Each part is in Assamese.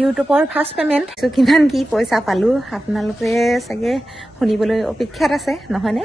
ইউটিউবৰ ফাৰ্ষ্ট পেমেণ্ট কিমান কি পইচা পালো আপোনালোকে চাগে শুনিবলৈ অপেক্ষাত আছে নহয়নে?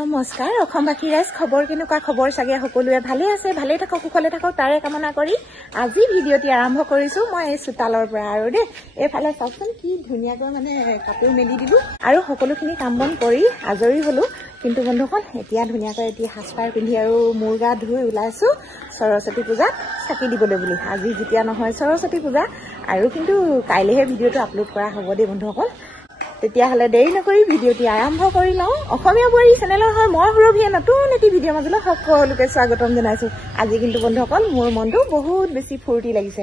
নমস্কাৰ অসমবাসী ৰাইজ, খবৰ কেনেকুৱা? খবৰ চাগে সকলোৱে ভালে আছে, ভালে থাকক, কুশলে থাকক তাৰে কামনা কৰি আজি ভিডিঅ'টি আৰম্ভ কৰিছো মই এই চোতালৰ পৰা। আৰু দেই এইফালে চাওকচোন কি ধুনীয়াকৈ মানে কাপোৰ মেলি দিলো আৰু সকলোখিনি কাম বন কৰি আজৰি হলো। কিন্তু বন্ধুসকল এতিয়া ধুনীয়াকৈ এতিয়া সাজপাৰ পিন্ধি আৰু মূৰ গা ধুই ওলাইছো সৰস্বতী পূজাত চাকি দিবলৈ বুলি। আজি যেতিয়া নহয় সৰস্বতী পূজা আৰু কিন্তু কাইলৈহে ভিডিঅ'টো আপলোড কৰা হ'ব দেই বন্ধুসকল। তেতিয়াহ'লে দেৰি নকৰি ভিডিঅ'টি আৰম্ভ কৰি লওঁ। অসমীয়া বোৱাৰী চেনেলৰ হয় মই সুৰভিয়ে নতুন এটি ভিডিঅ' মাজলৈ সকলোকে স্বাগতম জনাইছো। আজি কিন্তু বন্ধুসকল মোৰ মনটো বহুত বেছি ফূৰ্তি লাগিছে।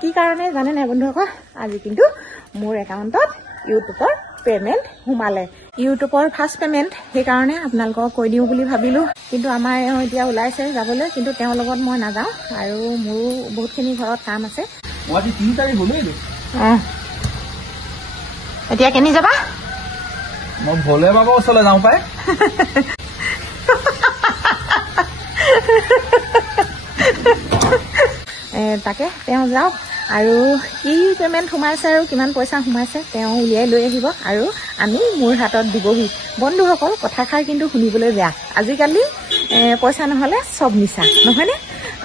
কি কাৰণে জানে নাই বন্ধুসকল? আজি কিন্তু মোৰ একাউণ্টত ইউটিউবৰ পেমেণ্ট সোমালে, ইউটিউবৰ ফাৰ্ষ্ট পেমেণ্ট। সেইকাৰণে আপোনালোকক কৈ দিওঁ বুলি ভাবিলো। কিন্তু আমাৰ এতিয়া ওলাইছে যাবলৈ, কিন্তু তেওঁৰ লগত মই নাযাওঁ আৰু মোৰো বহুতখিনি ঘৰত কাম আছে। এতিয়া কেনি যাবা? মই ভলে বাবা ওচৰলৈ যাওঁ পাই। তাকে তেওঁ যাওক আৰু কি পেমেণ্ট সোমাইছে আৰু কিমান পইচা সোমাইছে তেওঁ উলিয়াই লৈ আহিব আৰু আমি মোৰ হাতত দিবহি। বন্ধুসকল কথাষাৰ কিন্তু শুনিবলৈ বেয়া, আজিকালি পইচা নহ'লে চব মিছা নহয়নে?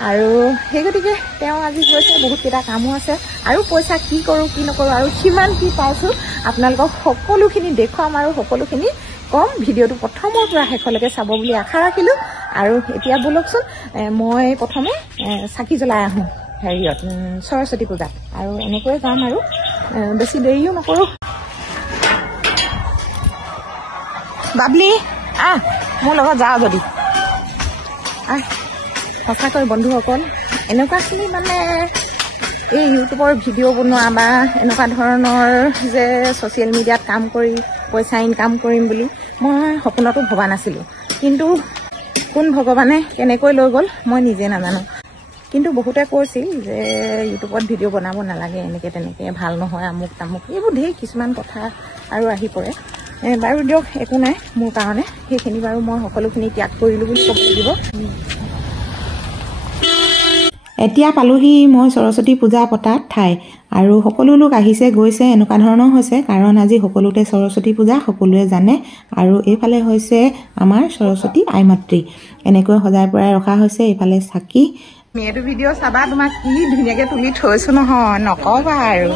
আৰু সেই গতিকে তেওঁ আজি গৈছে, বহুতকেইটা কামো আছে আৰু পইচা কি কৰোঁ কি নকৰোঁ আৰু কিমান কি পাইছোঁ আপোনালোকক সকলোখিনি দেখুৱাম আৰু সকলোখিনি কম। ভিডিঅ'টো প্ৰথমৰ পৰা শেষলৈকে চাব বুলি আশা ৰাখিলোঁ। আৰু এতিয়া ব'লকচোন মই প্ৰথমে চাকি জ্বলাই আহোঁ হেৰিয়ত সৰস্বতী পূজাত, আৰু এনেকৈয়ে যাম আৰু বেছি দেৰিও নকৰোঁ। বাবলি আহ মোৰ লগত যাওঁ যদি আহ। সঁচাকৈ বন্ধুসকল এনেকুৱাখিনি মানে এই ইউটিউবৰ ভিডিঅ' বনোৱা বা এনেকুৱা ধৰণৰ যে ছ'চিয়েল মিডিয়াত কাম কৰি পইচা ইনকাম কৰিম বুলি মই সপোনতো ভবা নাছিলোঁ। কিন্তু কোন ভগৱানে কেনেকৈ লৈ গ'ল মই নিজে নাজানো। কিন্তু বহুতে কৈছিল যে ইউটিউবত ভিডিঅ' বনাব নালাগে, এনেকৈ তেনেকৈ ভাল নহয়, আমুক তামুক এইবোৰ ঢেৰ কিছুমান কথা আৰু আহি পৰে। বাৰু দিয়ক একো নাই মোৰ কাৰণে, সেইখিনি বাৰু মই সকলোখিনি ত্যাগ কৰিলোঁ বুলি ক'ব লাগিব। এতিয়া পালোহি মই সৰস্বতী পূজা পতাত ঠাই আৰু সকলো লোক আহিছে গৈছে এনেকুৱা ধৰণৰ হৈছে, কাৰণ আজি সকলোতে সৰস্বতী পূজা সকলোৱে জানে। আৰু এইফালে হৈছে আমাৰ সৰস্বতী আই মাতৃ, এনেকৈ সজাই পৰাই ৰখা হৈছে। এইফালে চাকি। এইটো ভিডিঅ' চাবা, তোমাক কি ধুনীয়াকৈ তুলি থৈছো নহয় নকবা আৰু।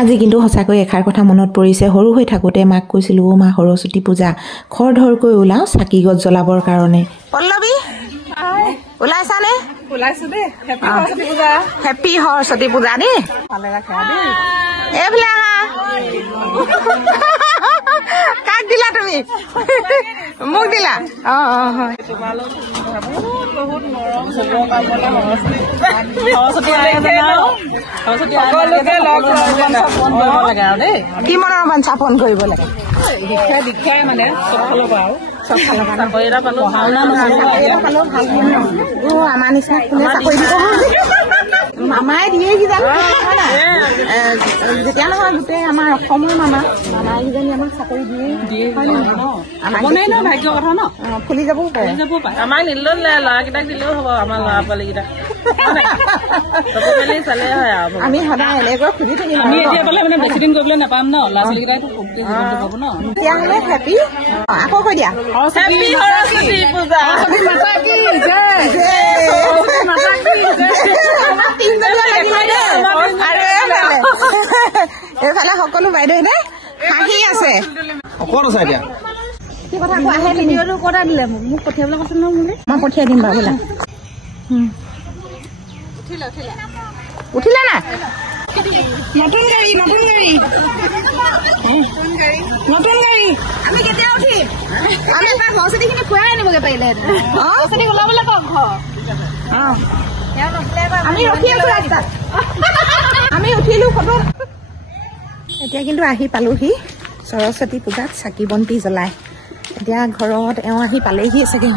আজি কিন্তু সঁচাকৈ এষাৰ কথা মনত পৰিছে। সৰু হৈ থাকোঁতে মাক কৈছিলোঁ, অ' মা সৰস্বতী পূজা খৰধৰকৈ ওলাওঁ চাকি গছ জ্বলাবৰ কাৰণে। পল্লৱী ওলাইছানে? ওলাইছো দেই। হেপী সৰস্বতী পূজা দেই। এইফালে আহা। কাক দিলা তুমি? মোক দিলা? অঁ অঁ হয়। কি মনৰ বাঞ্ছা পূৰণ কৰিব লাগে? দীক্ষাই মানে চবফালৰ পৰা আৰু চবফালৰ পৰা চাকৰি এটা পালো, আমাৰ নিচিনা কোনে চাকৰি দিব? মামাই দিয়ে কিজানি, যেতিয়া নহয় গোটেই আমাৰ অসমৰ মামাই কিজানি আমাক চাকৰি দিয়ে। ভাগ্য কথা ন, ফুলি যাবও পাৰে। আমাক নিদিলেও ল'ৰাকেইটাক দিলেও হ'ব, আমাৰ ল'ৰা ছোৱালীকেইটাক আমি সদায় এনেকৈ খুজি থাকিম। আমি এতিয়া পালে মানে বেছি দিন কৰিবলৈ নাপাম ন, ল'ৰা ছোৱালীকেইটাই পাব ন। তেতিয়াহ'লে হেপী আকৌ কৈ দিয়া সৰস্বতী পূজা। এইফালে সকলো বাইদেউ হাঁহি আছে। ক'ত আছা এতিয়া? কি কথা কোৱা? ভিডিঅ'টো ক'ত দিলে? মোক পঠিয়াবলৈ কৈছে ন, মোলৈ মই পঠিয়াই দিম বাৰু বোলে। উঠিলে না? নতুন গাড়ী নতুন গাড়ী নতুন গাড়ী। আমি কেতিয়া উঠিম? আমি সৰস্বতীখিনি ফুৰাই আনিবগৈ পাৰিলে সৰস্বতী ওলাবলৈ কওক ঘৰ। আমি ৰখি আছো ৰাস্তাত, আমি উঠিলো ফটো। এতিয়া কিন্তু আহি পালোহি সৰস্বতী পূজাত চাকি বন্তি জ্বলাই। এতিয়া ঘৰত এওঁ আহি পালেহি চাগে।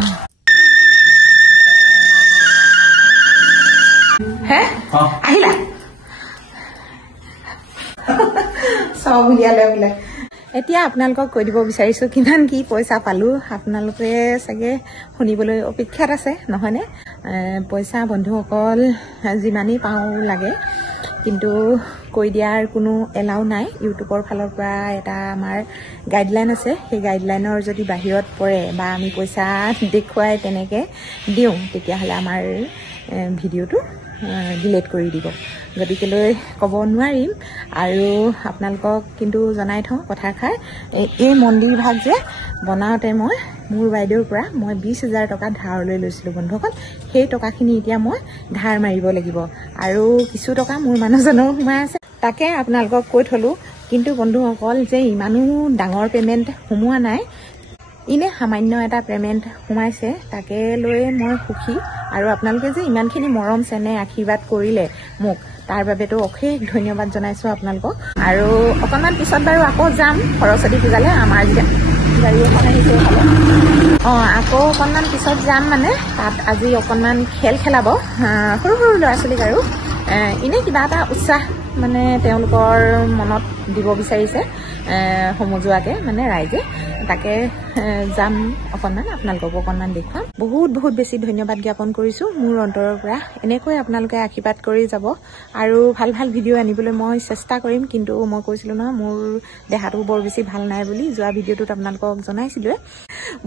হে আহিলা সব উলিয়ালে বোলে এতিয়া আপোনালোকক কৈ দিব বিচাৰিছো কিমান কি পইচা পালো আপোনালোকে চাগে শুনিবলৈ অপেক্ষাত আছে নহয়নে পইচা বন্ধুসকল যিমানেই পাওঁ লাগে কিন্তু কৈ দিয়াৰ কোনো এলাউ নাই ইউটিউবৰ ফালৰ পৰা এটা আমাৰ গাইডলাইন আছে সেই গাইডলাইনৰ যদি বাহিৰত পৰে বা আমি পইচা দেখুৱাই তেনেকৈ দিওঁ তেতিয়াহ'লে আমাৰ ভিডিঅ'টো ডিলিট কৰি দিব গতিকেলৈ ক'ব নোৱাৰিম আৰু আপোনালোকক কিন্তু জনাই থওঁ কথাষাৰ এই মন্দিৰ ভাগ যে বনাওঁতে মই মোৰ বাইদেউৰ পৰা মই 20,000 টকা ধাৰলৈ লৈছিলোঁ বন্ধুসকল সেই টকাখিনি এতিয়া মই ধাৰ মাৰিব লাগিব আৰু কিছু টকা মোৰ মানুহজনৰ সোমাই আছে তাকে আপোনালোকক কৈ থলোঁ কিন্তু বন্ধুসকল যে ইমানো ডাঙৰ পে'মেণ্ট সোমোৱা নাই ইনে সামান্য এটা পে'মেণ্ট সোমাইছে তাকে লৈ মই সুখী আৰু আপোনালোকে যে ইমানখিনি মৰম চেনেহ আশীৰ্বাদ কৰিলে মোক তাৰ বাবেতো অশেষ ধন্যবাদ জনাইছোঁ আপোনালোকক আৰু অকণমান পিছত বাৰু আকৌ যাম সৰস্বতী পূজালৈ আমাৰ গাড়ী এখন আহিছে আকৌ অকণমান পিছত যাম মানে তাত আজি অকণমান খেল খেলাব সৰু সৰু ল'ৰা ছোৱালীক আৰু এনেই কিবা এটা উৎসাহ মানে তেওঁলোকৰ মনত দিব বিচাৰিছে সমজুৱাকৈ মানে ৰাইজে তাকে যাম অকণমান আপোনালোকক অকণমান দেখুৱাম বহুত বহুত বেছি ধন্যবাদ জ্ঞাপন কৰিছোঁ মোৰ অন্তৰৰ পৰা এনেকৈ আপোনালোকে আশীৰ্বাদ কৰি যাব আৰু ভাল ভাল ভিডিঅ' আনিবলৈ মই চেষ্টা কৰিম কিন্তু মই কৈছিলোঁ নহয় মোৰ দেহাটো বৰ বেছি ভাল নাই বুলি যোৱা ভিডিঅ'টোত আপোনালোকক জনাইছিলোঁ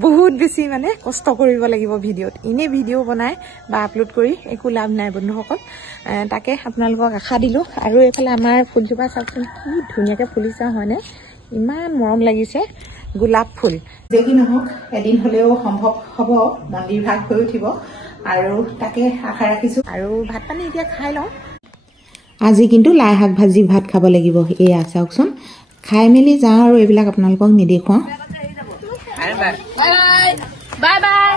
বহুত বেছি মানে কষ্ট কৰিব লাগিব ভিডিঅ'ত এনেই ভিডিঅ' বনাই বা আপলোড কৰি একো লাভ নাই বন্ধুসকল তাকে আপোনালোকক আশা দিলোঁ আৰু এইফালে আমাৰ ফুলজোপা চাওকচোন কি ধুনীয়াকৈ ফুলিছে হয়নে ইমান মৰম লাগিছে গোলাপ ফুল যে কি নহওক এদিন হ'লেও সম্ভৱ হ'ব মন্দিৰ ভাগ হৈ উঠিব আৰু তাকে আশা ৰাখিছোঁ আৰু ভাত পানী এতিয়া খাই লওঁ আজি কিন্তু লাই শাক ভাজি ভাত খাব লাগিব এয়া চাওকচোন খাই মেলি যাওঁ আৰু এইবিলাক আপোনালোকক নেদেখুৱাওঁ বাই বাই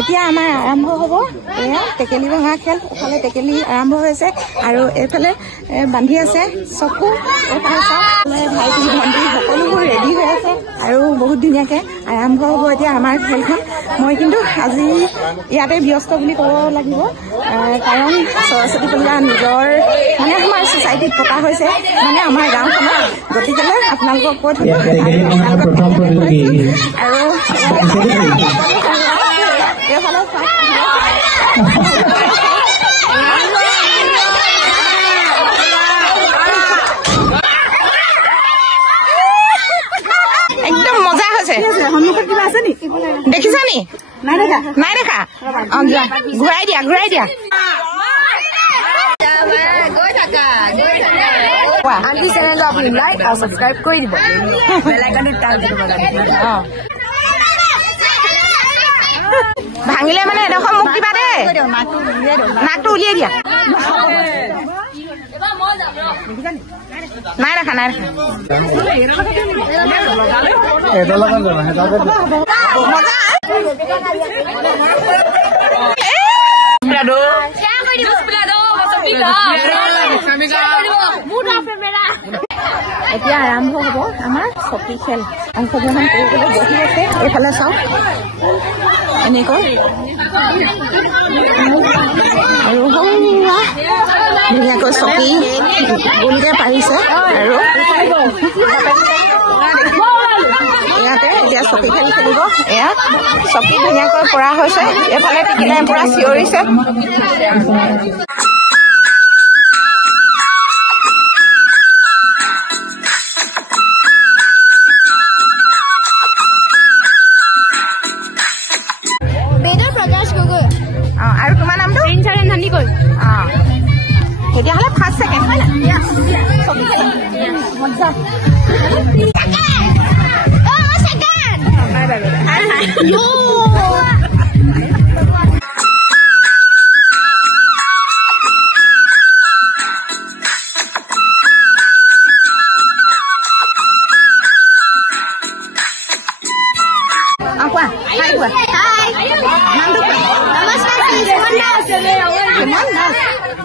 এতিয়া আমাৰ আৰম্ভ হ'ব এয়া টেকেলি ভঙা খেল এফালে টেকেলি আৰম্ভ হৈছে আৰু এইফালে বান্ধি আছে চকু এইফালে ভাইটি ভণ্টি সকলোবোৰ ৰেডি হৈ আছে আৰু বহুত ধুনীয়াকৈ আৰম্ভ হ'ব এতিয়া আমাৰ খেলখন মই কিন্তু আজি ইয়াতে ব্যস্ত বুলি ক'ব লাগিব কাৰণ সৰস্বতী পূজা নিজৰ মানে আমাৰ ছ'চাইটিত পতা হৈছে মানে আমাৰ গাঁওখনত গতিকেলৈ আপোনালোকক কৈ থাকোঁ আৰু এইফালে একদম মজা হৈছে সন্মুখত কিবা আছে নি দেখিছা নি নাই দেখা ঘূৰাই দিয়া আন্টি চেনেলটো আপুনি লাইক আৰু ছাবস্ক্ৰাইব কৰি দিব বেল আইকনটো টাচ কৰিব ভাঙিলে মানে এডোখৰ মোক দিবা দেই নাকটো উলিয়াই দিয়া নাই দেখা এতিয়া আৰম্ভ হ'ব আমাৰ চকী খেল অংশগ্ৰহণ কৰিবলৈ বহি আছে এইফালে চাওক এনেকৈ আৰু ধুনীয়াকৈ চকী গোলকৈ পাৰিছে আৰু ইয়াতে এতিয়া চকী খেল খেলিব এয়া চকী ধুনীয়াকৈ পৰা হৈছে এইফালে টিকিলাই পৰা চিঞৰিছে আৰু তোমাৰ নামটো তেতিয়াহ'লে ফাৰ্ষ্ট ছেকেণ্ড হয়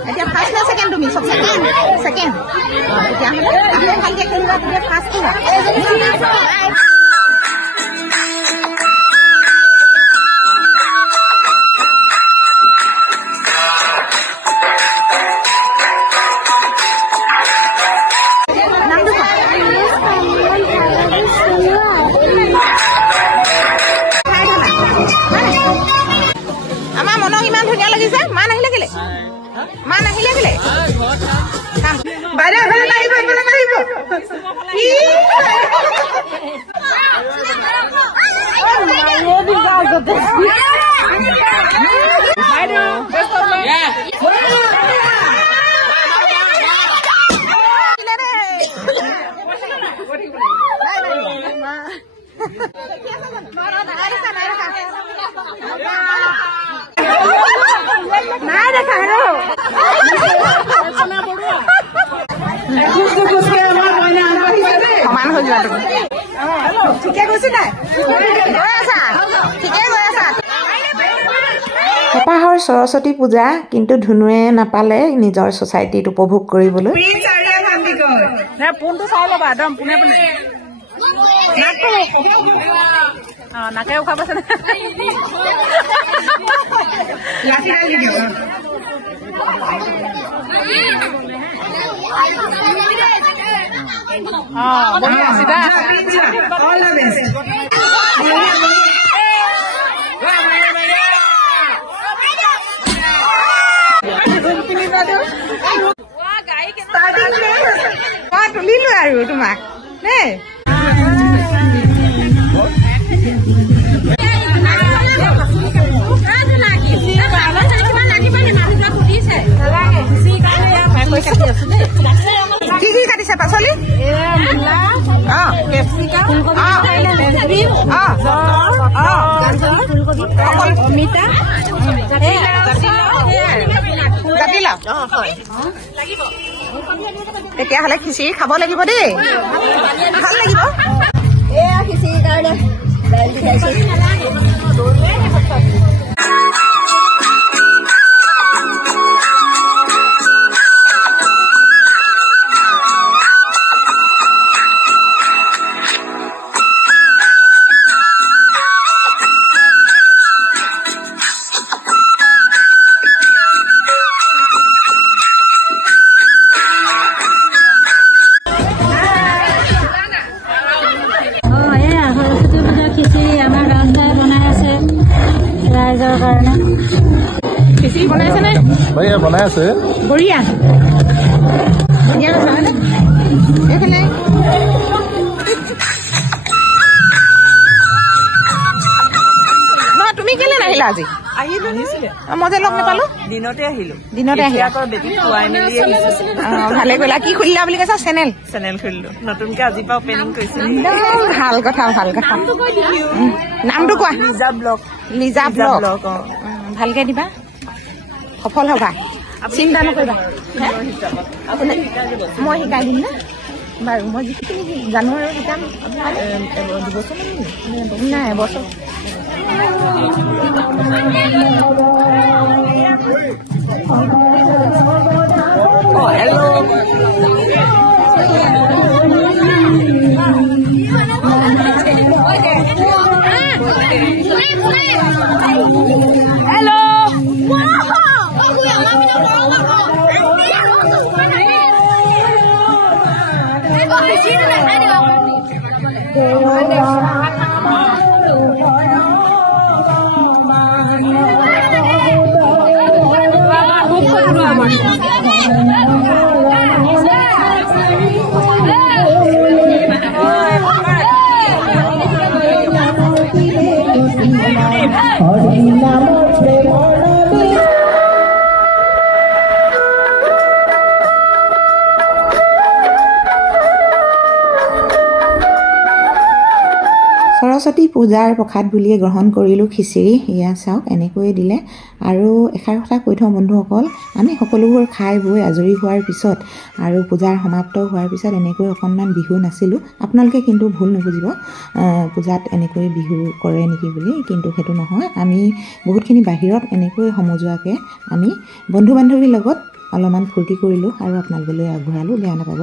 এতিয়া ফাৰ্ষ্ট নে ছেকেণ্ড তুমি চব ছেকেণ্ড তেতিয়াহ'লে আমি ভালকৈ খেলিবা তেতিয়া ফাৰ্ষ্ট নাই দেখা আৰু সমান হৈ যোৱা ঠিকে কৈছে নাই গৈ আছা ঠিকে গৈ আছা হেঁপাহৰ সৰস্বতী পূজা কিন্তু ধুনুৱে নাপালে নিজৰ ছ'চাইটিত উপভোগ কৰিবলৈ পোনটো চাই ল'বা একদম পোনে পোনে নাকে উশাহ পাইছে তুলিলো আৰু তোমাক দেই কি কি কাটিছে পাচলি তেতিয়াহ'লে খিচিৰি খাব লাগিব দেই ভাল লাগিব এয়া খিচিৰিৰ কাৰণে খিচিৰি বনাইছে নে বনাই আছে বঢ়িয়া ধুনীয়া কৈছে হয়নে এইফালে নহয় তুমি কেলে নাহিলা আজি মই যে লগ নাপালো দিনতে আহিলো দিনতে আহিলা ভালে কৰিলা কি খুলিলা বুলি কৈছা চেনেল খুলিলো নতুনকে আজিৰ পৰা অপেনিং কৰিছো ভাল কথা নামটো কোৱা লিজা ব্লগ ভালকে দিবা সফল হবা চিন্তা নকৰিবা মই শিকাই দিম না বাৰু মই যিখিনি জানো আৰু শিকাম দুবছৰ নাই এবছৰ Hello. সৰস্বতী পূজাৰ প্ৰসাদ বুলিয়ে গ্ৰহণ কৰিলোঁ খিচিৰি এয়া চাওক এনেকৈয়ে দিলে আৰু এষাৰ কথা কৈ থওঁ বন্ধুসকল আমি সকলোবোৰ খাই বৈ আজৰি হোৱাৰ পিছত আৰু পূজাৰ সমাপ্ত হোৱাৰ পিছত এনেকৈ অকণমান বিহু নাচিলোঁ আপোনালোকে কিন্তু ভুল নুবুজিব পূজাত এনেকৈ বিহু কৰে নেকি বুলি কিন্তু সেইটো নহয় আমি বহুতখিনি বাহিৰত এনেকৈ সমজুৱাকৈ আমি বন্ধু বান্ধৱীৰ লগত অলপমান ফূৰ্তি কৰিলোঁ আৰু আপোনালোকলৈ আগবঢ়ালোঁ বেয়া নাপাব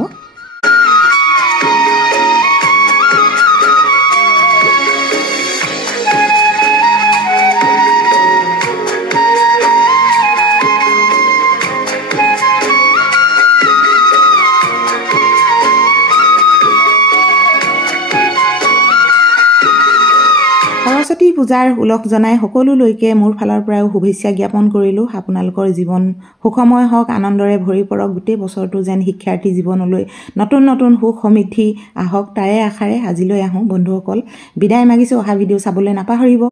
সৰস্বতী পূজাৰ উলহ জনাই সকলোলৈকে মোৰ ফালৰ পৰাও শুভেচ্ছা জ্ঞাপন কৰিলোঁ আপোনালোকৰ জীৱন সুখময় হওক আনন্দৰে ভৰি পৰক গোটেই বছৰটো যেন শিক্ষাৰ্থী জীৱনলৈ নতুন নতুন সুখ সমৃদ্ধি আহক তাৰে আশাৰে আজিলৈ আহোঁ বন্ধুসকল বিদায় মাগিছোঁ অহা ভিডিঅ' চাবলৈ নাপাহৰিব